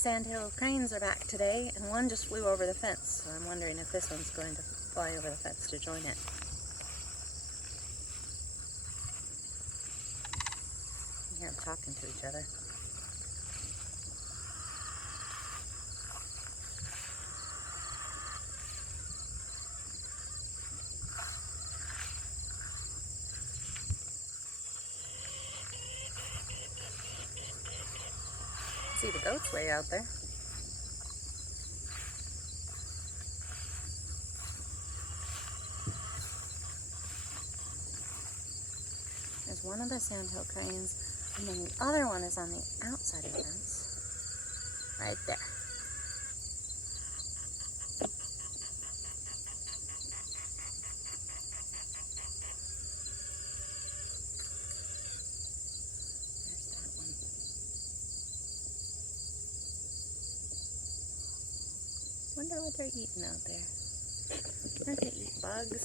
sandhill cranes are back today, and one just flew over the fence, so I'm wondering if this one's going to fly over the fence to join it. I hear them talking to each other. See the goats way out there. There's one of the sandhill cranes, and then the other one is on the outside of the fence. Right there. Wonder what they're eating out there. Wonder if they eat bugs.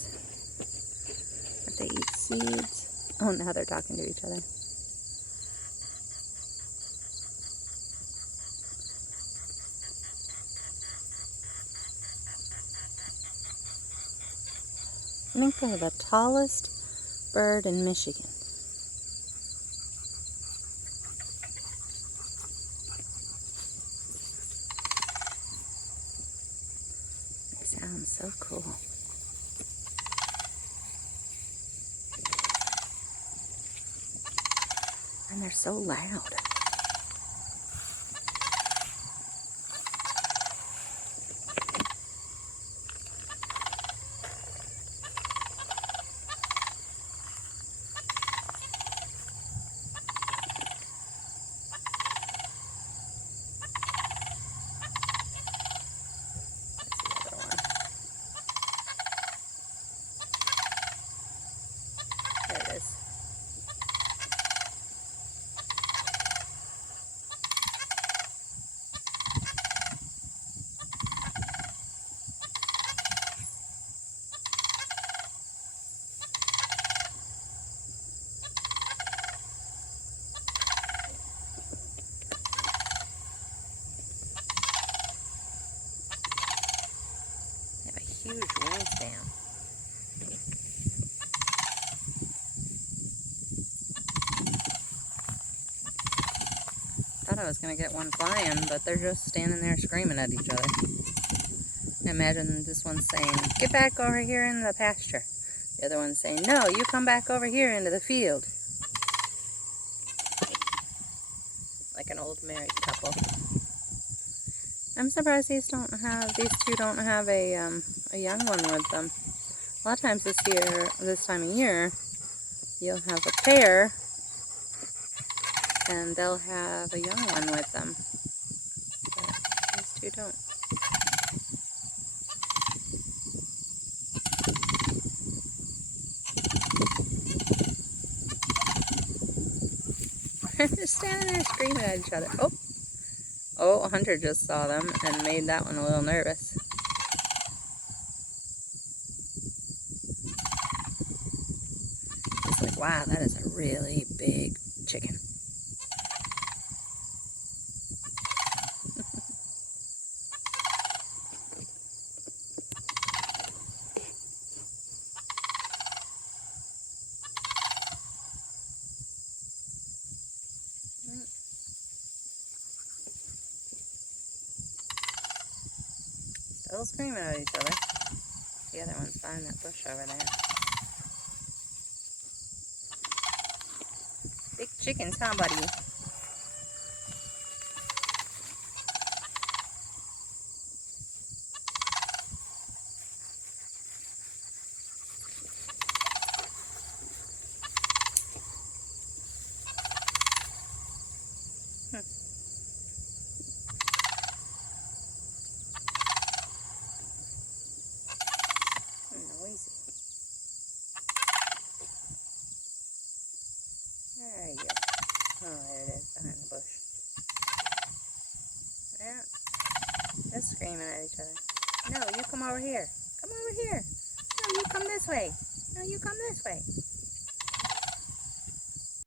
If they eat seeds. Oh, now they're talking to each other. I think they're the tallest bird in Michigan. They sound so cool. And they're so loud. There it is. They have a huge wingspan. Thought I was going to get one flying, but they're just standing there screaming at each other. I imagine this one's saying, "Get back over here in the pasture." The other one's saying, "No, you come back over here into the field." Like an old married couple. I'm surprised these two don't have a young one with them. A lot of times this time of year, you'll have a pair and they'll have a young one with them. But these two don't. They're just standing there screaming at each other. Oh, Hunter just saw them and made that one a little nervous. It's like, wow, that is a really big chicken. Still screaming at each other. The other one's behind that bush over there. Big chickens, huh, buddy? Noisy. There you go. Oh, there it is, behind the bush. Yeah. Just screaming at each other. No, you come over here. Come over here. No, you come this way. No, you come this way.